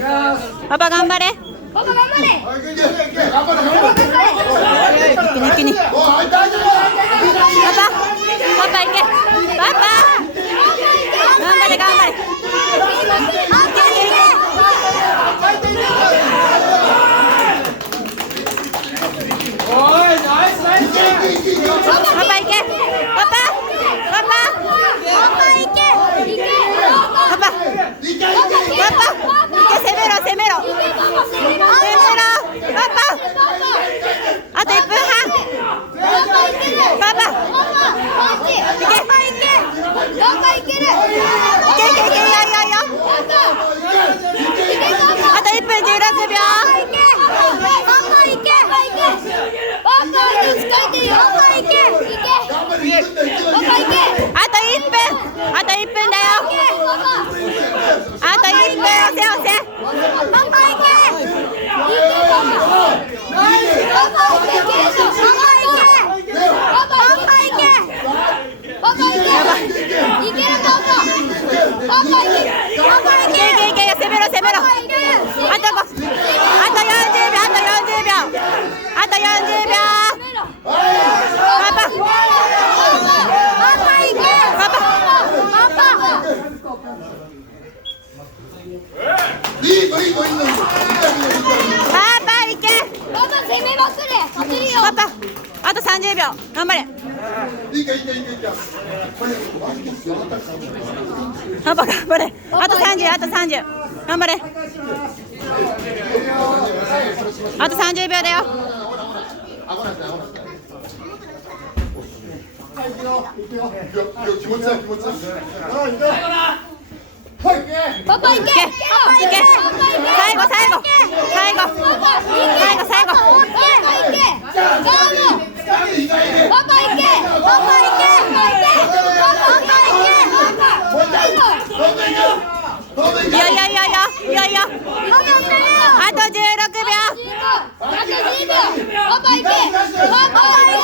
パパ頑張れ。パパ頑張れ。一気にパパ行け。パパ頑張れ頑張れ。パパ行け。パパ行け。パパ攻めろ攻めろ。パパあと1分半。パパいけ。いけいよ。あと1分16秒。あと1分だよ。あと1分。押せ。パパ行け。攻めろ。あと40秒。パパ行け。パパあと30秒。頑張れ。パパ頑張れ。あと30。頑張れ。あと30秒だよ。パパ行け。最後。いやあと16秒。パパ行け。